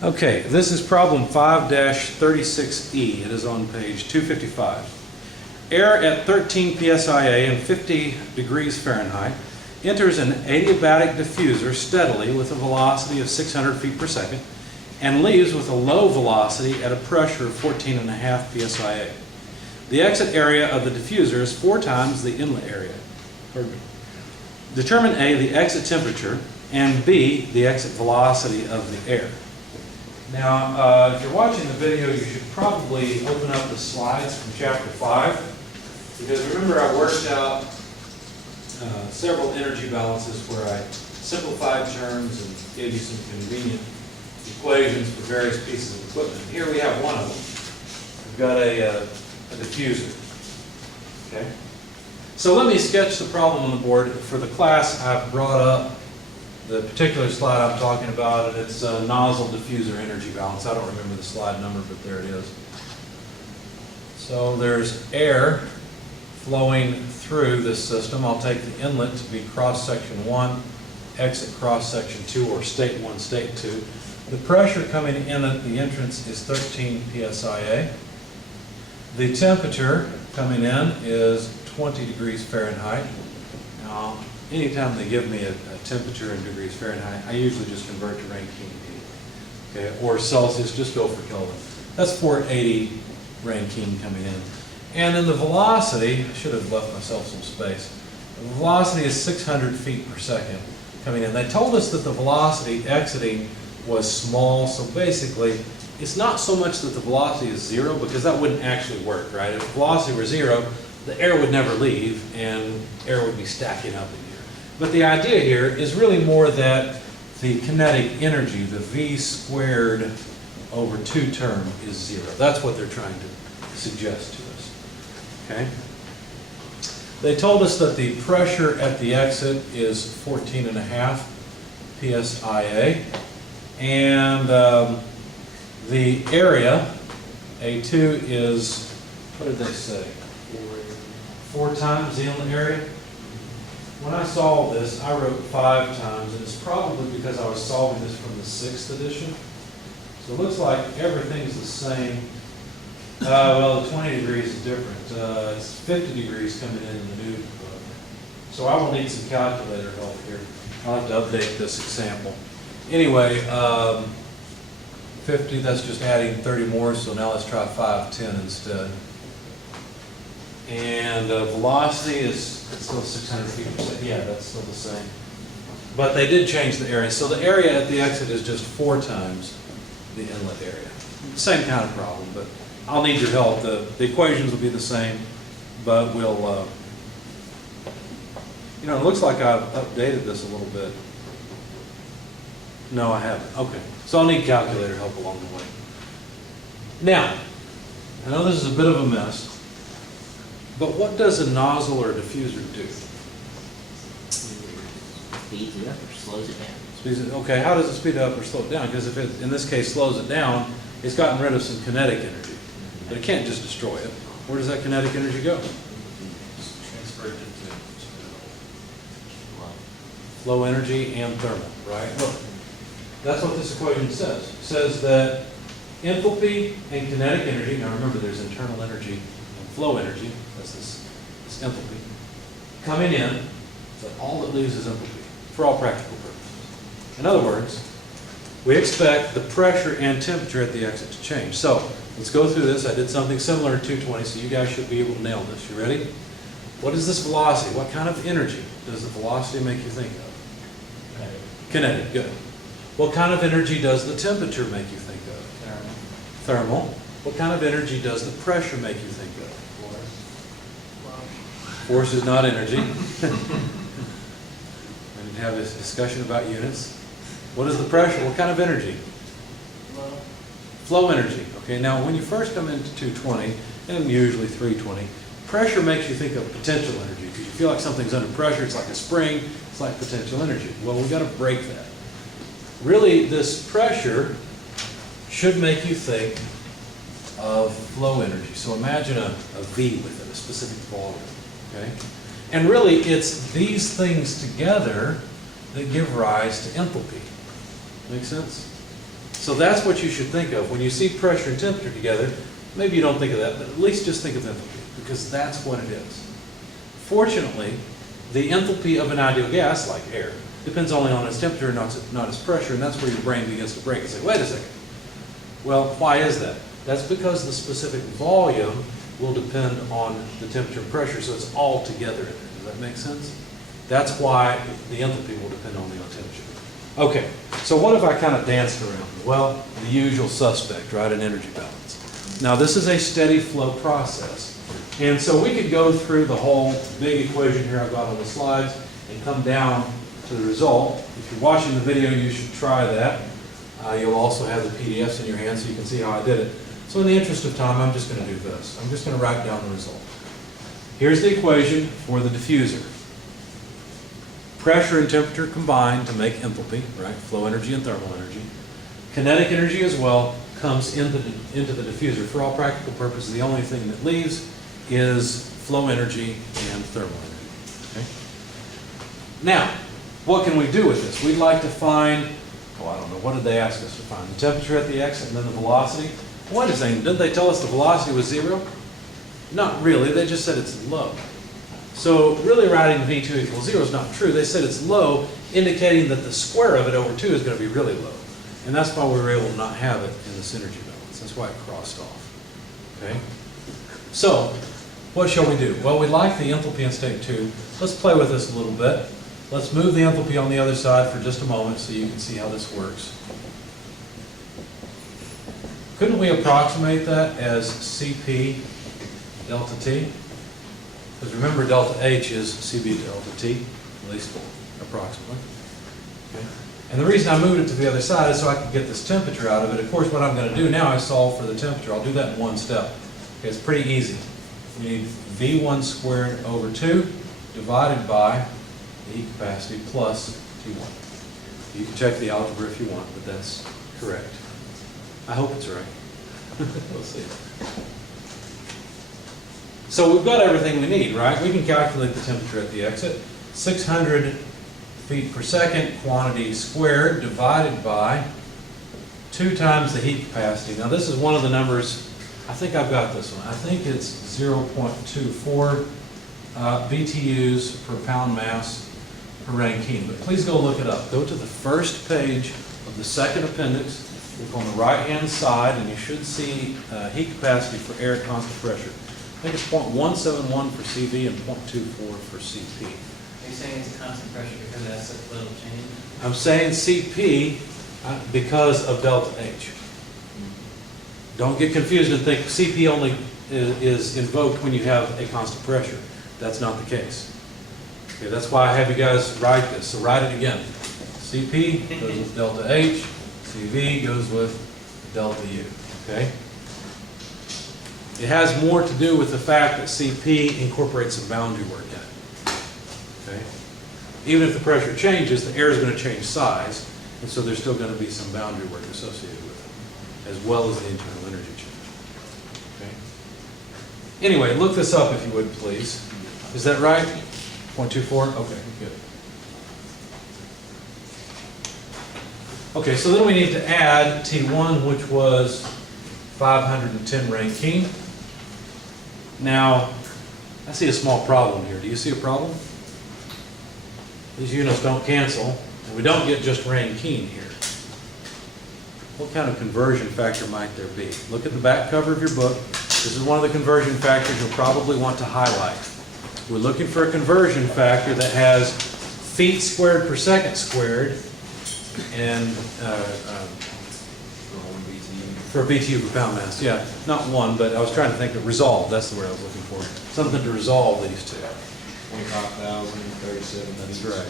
Okay, this is problem 5-36E. It is on page 255. Air at 13 psia and 50 degrees Fahrenheit enters an adiabatic diffuser steadily with a velocity of 600 feet per second and leaves with a low velocity at a pressure of 14.5 psia. The exit area of the diffuser is 4 times the inlet area. Determine A, the exit temperature, and B, the exit velocity of the air. Now, if you're watching the video, you should probably open up the slides from chapter 5, because remember I worked out several energy balances where I simplified terms and gave you some convenient equations for various pieces of equipment. Here we have one of them. We've got a diffuser. Okay? So let me sketch the problem on the board. For the class, I've brought up the particular slide I'm talking about, and it's a nozzle diffuser energy balance. I don't remember the slide number, but there it is. So there's air flowing through this system. I'll take the inlet to be cross-section 1, exit cross-section 2, or state 1, state 2. The pressure coming in at the entrance is 13 psia. The temperature coming in is 20 degrees Fahrenheit. Now, anytime they give me a temperature in degrees Fahrenheit, I usually just convert to Rankine heat. Okay, or Celsius, just go for Kelvin. That's 480 Rankine coming in. And then the velocity, I should have left myself some space. The velocity is 600 feet per second coming in. They told us that the velocity exiting was small, so basically it's not so much that the velocity is 0, because that wouldn't actually work, right? If the velocity were 0, the air would never leave and air would be stacking up in here. But the idea here is really more that the kinetic energy, the V squared over 2 term, is 0. That's what they're trying to suggest to us. Okay? They told us that the pressure at the exit is 14.5 psia, and the area, A2, is, what did they say? 4 times the inlet area. When I solved this, I wrote 5 times, and it's probably because I was solving this from the 6th edition. So it looks like everything's the same. Well, the 20 degrees is different. It's 50 degrees coming in the new book. So I will need some calculator help here. I'll have to update this example. Anyway, 50, that's just adding 30 more, so now let's try 510 instead. And velocity is still 600 feet per second. Yeah, that's still the same. But they did change the area. So the area at the exit is just 4 times the inlet area. Same kind of problem, but I'll need your help. The equations will be the same, but we'll, you know, it looks like I've updated this a little bit. No, I haven't. Okay. So I'll need calculator help along the way. Now, I know this is a bit of a mess, but what does a nozzle or a diffuser do? Speeds it up or slows it down. Speeds it, okay, how does it speed it up or slow it down? Because if it, in this case, slows it down, it's gotten rid of some kinetic energy. But it can't just destroy it. Where does that kinetic energy go? Transferred into Flow energy and thermal, right? Look, that's what this equation says. It says that enthalpy and kinetic energy, now remember there's internal energy and flow energy, that's this enthalpy, coming in, so all that leaves is enthalpy, for all practical purposes. In other words, we expect the pressure and temperature at the exit to change. So, let's go through this. I did something similar to 220, so you guys should be able to nail this. You ready? What is this velocity? What kind of energy does the velocity make you think of? Kinetic, good. What kind of energy does the temperature make you think of? Thermal. What kind of energy does the pressure make you think of? Force is not energy. I didn't have this discussion about units. What is the pressure? What kind of energy? Flow energy. Okay, now when you first come into 220, and usually 320, pressure makes you think of potential energy. Because you feel like something's under pressure, it's like a spring, it's like potential energy. Well, we've got to break that. Really, this pressure should make you think of flow energy. So imagine a V with it, a specific volume. Okay? And really, it's these things together that give rise to enthalpy. Make sense? So that's what you should think of. When you see pressure and temperature together, maybe you don't think of that, but at least just think of enthalpy, because that's what it is. Fortunately, the enthalpy of an ideal gas, like air, depends only on its temperature, not its pressure, and that's where your brain begins to break and say, wait a second. Well, why is that? That's because the specific volume will depend on the temperature and pressure, so it's all together in there. Does that make sense? That's why the enthalpy will depend only on temperature. Okay, so what if I kind of danced around? Well, the usual suspect, right, an energy balance. Now, this is a steady flow process. And so we could go through the whole big equation here I've got on the slides and come down to the result. If you're watching the video, you should try that. You'll also have the PDFs in your hand so you can see how I did it. So in the interest of time, I'm just going to do this. I'm just going to write down the result. Here's the equation for the diffuser. Pressure and temperature combine to make enthalpy, right? Flow energy and thermal energy. Kinetic energy as well comes into the diffuser. For all practical purposes, the only thing that leaves is flow energy and thermal energy. Okay? Now, what can we do with this? We'd like to find, I don't know, what did they ask us to find? The temperature at the exit and then the velocity? Wait a second, didn't they tell us the velocity was 0? Not really, they just said it's low. So really writing V2 equals 0 is not true. They said it's low, indicating that the square of it over 2 is going to be really low. And that's why we were able to not have it in this energy balance. That's why it crossed off. Okay? So, what shall we do? Well, we like the enthalpy in state 2. Let's play with this a little bit. Let's move the enthalpy on the other side for just a moment so you can see how this works. Couldn't we approximate that as Cp delta T? Because remember, delta H is Cb delta T, at least approximately. Okay. And the reason I moved it to the other side is so I can get this temperature out of it. Of course, what I'm going to do now is solve for the temperature. I'll do that in one step. Okay, it's pretty easy. We need V1 squared over 2 divided by the heat capacity plus T1. You can check the algebra if you want, but that's correct. I hope it's right. We'll see. So we've got everything we need, right? We can calculate the temperature at the exit. 600 feet per second, quantity squared, divided by 2 times the heat capacity. Now this is one of the numbers, I think I've got this one. I think it's 0.24 BTUs per pound mass per Rankine. But please go look it up. Go to the first page of the second appendix. Look on the right-hand side, and you should see heat capacity for air at constant pressure. I think it's 0.171 for CV and 0.24 for CP. Are you saying it's a constant pressure because that's a little change? I'm saying CP because of delta H. Don't get confused and think CP only is invoked when you have a constant pressure. That's not the case. Okay, that's why I have you guys write this. So write it again. CP goes with delta H. CV goes with delta U. Okay? It has more to do with the fact that CP incorporates some boundary work in it. Okay? Even if the pressure changes, the air is going to change size, and so there's still going to be some boundary work associated with it, as well as the internal energy change. Okay? Anyway, look this up if you would, please. Is that right? 0.24? Okay, good. Okay, so then we need to add T1, which was 510 Rankine. Now, I see a small problem here. Do you see a problem? These units don't cancel, and we don't get just Rankine here. What kind of conversion factor might there be? Look at the back cover of your book. This is one of the conversion factors you'll probably want to highlight. We're looking for a conversion factor that has feet squared per second squared, and for a BTU per pound mass. Yeah, not one, but I was trying to think of resolve. That's the word I was looking for. Something to resolve these two. 25,037. That's right.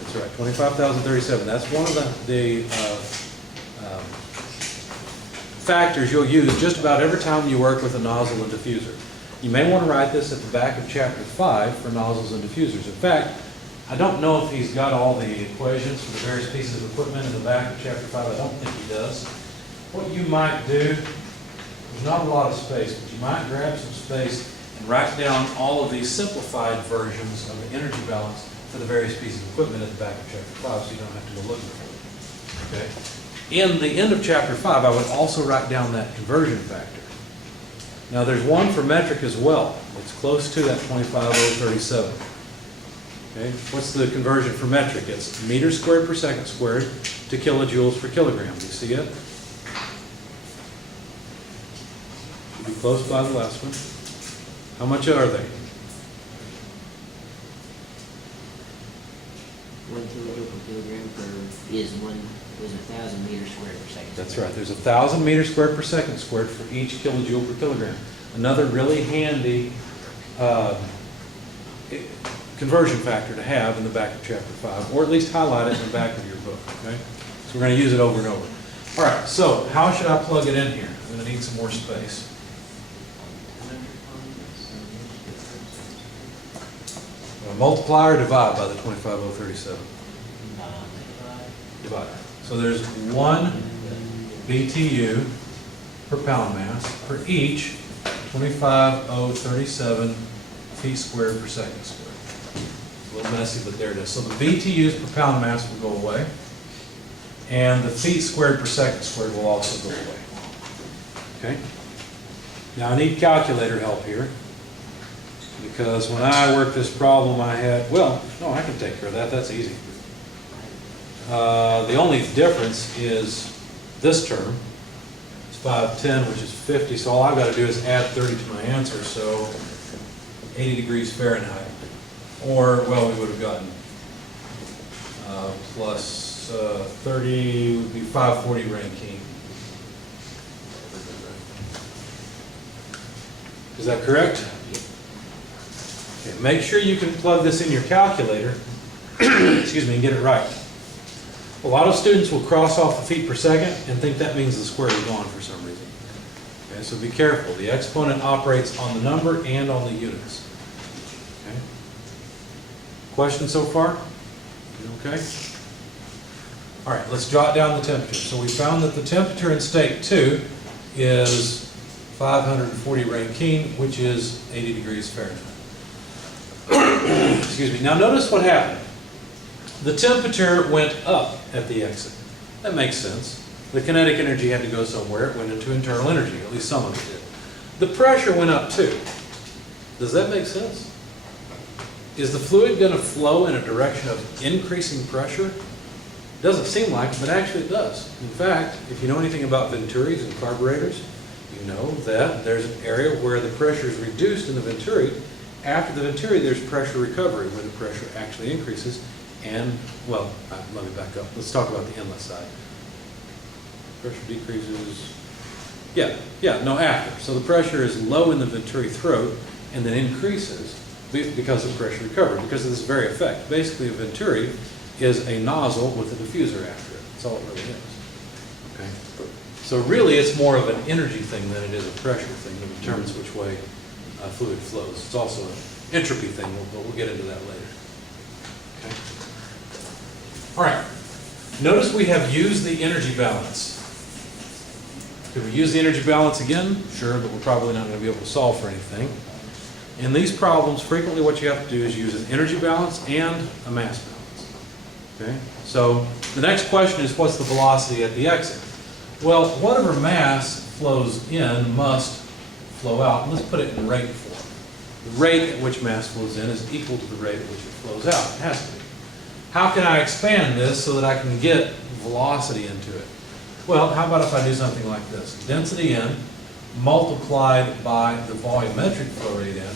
That's right. 25,037. That's one of the factors you'll use just about every time you work with a nozzle and diffuser. You may want to write this at the back of chapter 5 for nozzles and diffusers. In fact, I don't know if he's got all the equations for the various pieces of equipment in the back of chapter 5. I don't think he does. What you might do, there's not a lot of space, but you might grab some space and write down all of these simplified versions of the energy balance for the various pieces of equipment at the back of chapter 5 so you don't have to go looking for it. Okay? In the end of chapter 5, I would also write down that conversion factor. Now, there's one for metric as well. It's close to that 25037. Okay, what's the conversion for metric? It's meters squared per second squared to kilojoules per kilogram. Do you see it? Should be close by the last one. How much are they? 1 kilojoule per kilogram is 1,000 meters squared per second. That's right. There's 1,000 meters squared per second squared for each kilojoule per kilogram. Another really handy conversion factor to have in the back of chapter 5, or at least highlight it in the back of your book. Okay? So we're going to use it over and over. All right. So how should I plug it in here? I'm going to need some more space. Multiply or divide by the 25037? Divide. So there's 1 BTU per pound mass for each 25037 feet squared per second squared. A little messy, but there it is. So the BTUs per pound mass will go away, and the feet squared per second squared will also go away. Okay? Now I need calculator help here, because when I worked this problem I had, well, no, I can take care of that. That's easy. The only difference is this term. It's 510, which is 50, so all I've got to do is add 30 to my answer, so 80 degrees Fahrenheit. Or, well, we would have gotten plus 30 would be 540 Rankine. Is that correct? Okay, make sure you can plug this in your calculator, excuse me, and get it right. A lot of students will cross off the feet per second and think that means the square is gone for some reason. Okay, so be careful. The exponent operates on the number and on the units. Okay. Questions so far? You okay? All right, let's jot down the temperature. So we found that the temperature in state 2 is 540 Rankine, which is 80 degrees Fahrenheit. Excuse me. Now notice what happened. The temperature went up at the exit. That makes sense. The kinetic energy had to go somewhere. It went into internal energy. At least some of it did. The pressure went up too. Does that make sense? Is the fluid going to flow in a direction of increasing pressure? Doesn't seem like it, but actually it does. In fact, if you know anything about venturis and carburetors, you know that there's an area where the pressure is reduced in the venturi. After the venturi, there's pressure recovery, where the pressure actually increases. And, well, let me back up. Let's talk about the inlet side. Pressure decreases. After. So the pressure is low in the venturi throat and then increases because of pressure recovery, because of this very effect. Basically, a venturi is a nozzle with a diffuser after it. That's all it really is. Okay. So really, it's more of an energy thing than it is a pressure thing that determines which way fluid flows. It's also an entropy thing, but we'll get into that later. Okay. All right. Notice we have used the energy balance. Could we use the energy balance again? Sure, but we're probably not going to be able to solve for anything. In these problems, frequently what you have to do is use an energy balance and a mass balance. Okay? So the next question is, what's the velocity at the exit? Well, whatever mass flows in must flow out. And let's put it in rate form. The rate at which mass flows in is equal to the rate at which it flows out. It has to be. How can I expand this so that I can get velocity into it? Well, how about if I do something like this? Density in multiplied by the volumetric flow rate in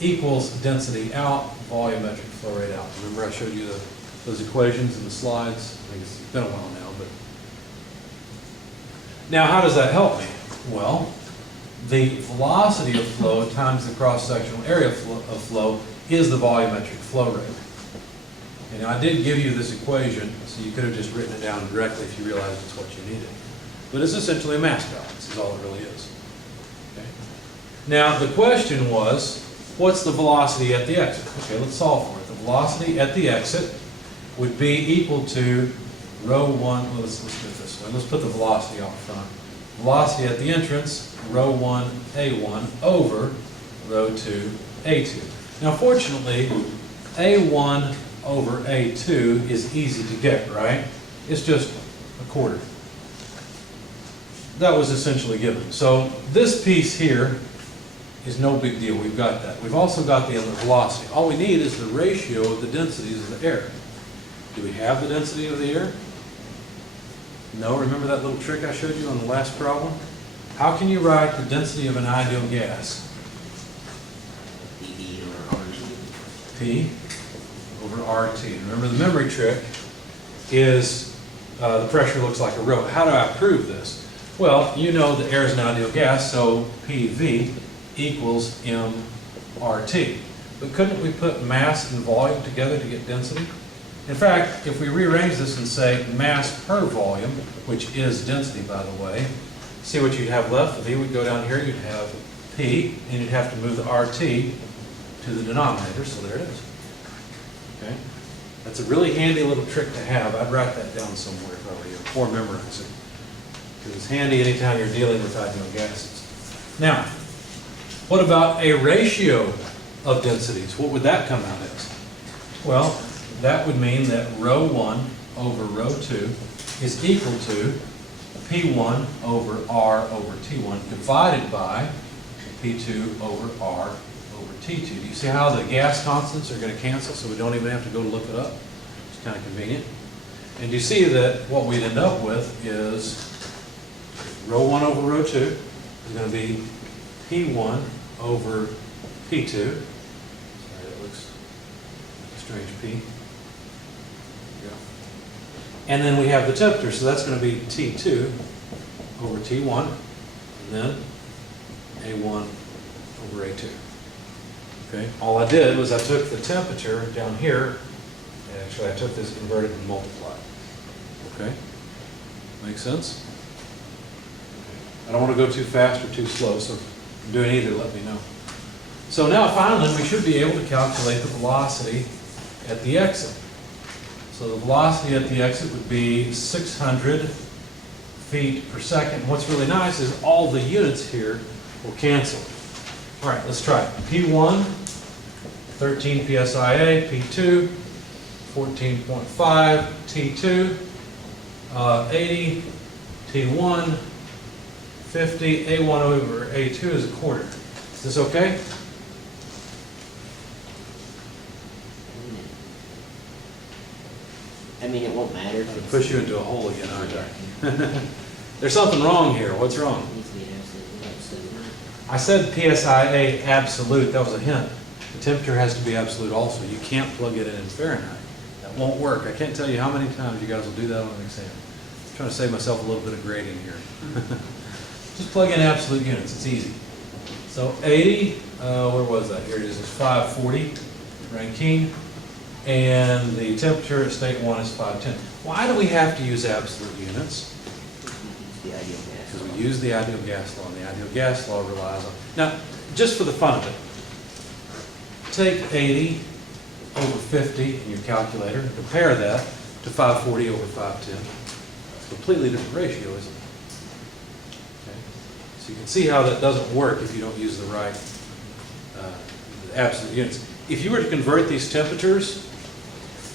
equals density out, volumetric flow rate out. Remember I showed you those equations in the slides? I think it's been a while now. But now how does that help me? Well, the velocity of flow times the cross-sectional area of flow is the volumetric flow rate. And I did give you this equation, so you could have just written it down directly if you realized it's what you needed. But it's essentially a mass balance, is all it really is. Okay. Now, the question was, what's the velocity at the exit? Okay, let's solve for it. The velocity at the exit would be equal to rho 1, well, let's do it this way. Let's put the velocity out front. Velocity at the entrance, rho 1 A1 over rho 2 A2. Now, fortunately, A1 over A2 is easy to get, right? It's just a quarter. that was essentially given. So this piece here is no big deal, we've got that. We've also got the inlet velocity. All we need is the ratio of the densities of the air. Do we have the density of the air? No, remember that little trick I showed you on the last problem? How can you write the density of an ideal gas? PV or RT. P over RT. Remember the memory trick is the pressure looks like a rho. How do I prove this? Well, you know the air is an ideal gas, so PV equals mRT. But couldn't we put mass and volume together to get density? In fact, if we rearrange this and say mass per volume, which is density by the way, see what you'd have left. The V would go down here, you'd have P, and you'd have to move the RT to the denominator, so there it is. Okay? That's a really handy little trick to have. I'd write that down somewhere if I were you, or memorize it. Because it's handy anytime you're dealing with ideal gases. Now, what about a ratio of densities? What would that come out as? Well, that would mean that rho 1 over rho 2 is equal to P1 over R over T1 divided by P2 over R over T2. Do you see how the gas constants are going to cancel so we don't even have to go to look it up? It's kind of convenient. And you see that what we'd end up with is rho 1 over rho 2 is going to be P1 over P2. Sorry, that looks like a strange P. And then we have the temperature, so that's going to be T2 over T1, and then A1 over A2. Okay, all I did was I took the temperature down here, and actually I took this, converted, and multiplied. Okay, make sense? I don't want to go too fast or too slow, so if you're doing either, let me know. So now finally, we should be able to calculate the velocity at the exit. So the velocity at the exit would be 600 feet per second. What's really nice is all the units here will cancel. All right, let's try it. P1, 13 psia, P2, 14.5, T2, 80, T1, 50, A1 over A2 is a quarter. Is this okay? I mean, it won't matter if I'll it's. push you into a hole again, aren't I? There's something wrong here. What's wrong? It needs to be an absolute. I said PSIA absolute. That was a hint. The temperature has to be absolute also. You can't plug it in Fahrenheit. That won't work. I can't tell you how many times you guys will do that on an exam. I'm trying to save myself a little bit of grading here. Just plug in absolute units. It's easy. So 80, where was that? Here it is. It's 540 Rankine. And the temperature at state 1 is 510. Why do we have to use absolute units? The ideal gas. Because we use the ideal gas law, and the ideal gas law relies on. Now, just for the fun of it, take 80 over 50 in your calculator, and compare that to 540 over 510. It's a completely different ratio, isn't it? Okay. So you can see how that doesn't work if you don't use the right absolute units. If you were to convert these temperatures,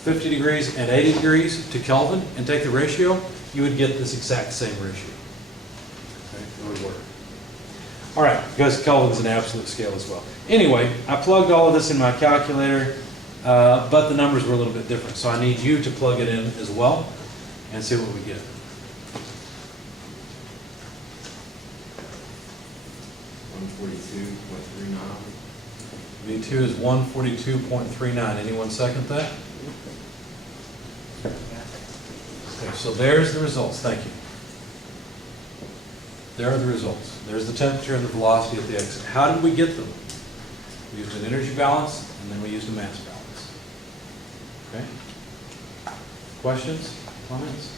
50 degrees and 80 degrees to Kelvin, and take the ratio, you would get this exact same ratio. Okay, it would work. All right, because Kelvin's an absolute scale as well. Anyway, I plugged all of this in my calculator, but the numbers were a little bit different, so I need you to plug it in as well and see what we get. V2 is 142.39. Anyone second that? Okay, so there's the results. Thank you. There are the results. There's the temperature and the velocity at the exit. How did we get them? We used an energy balance, and then we used a mass balance. Okay? Questions? Comments?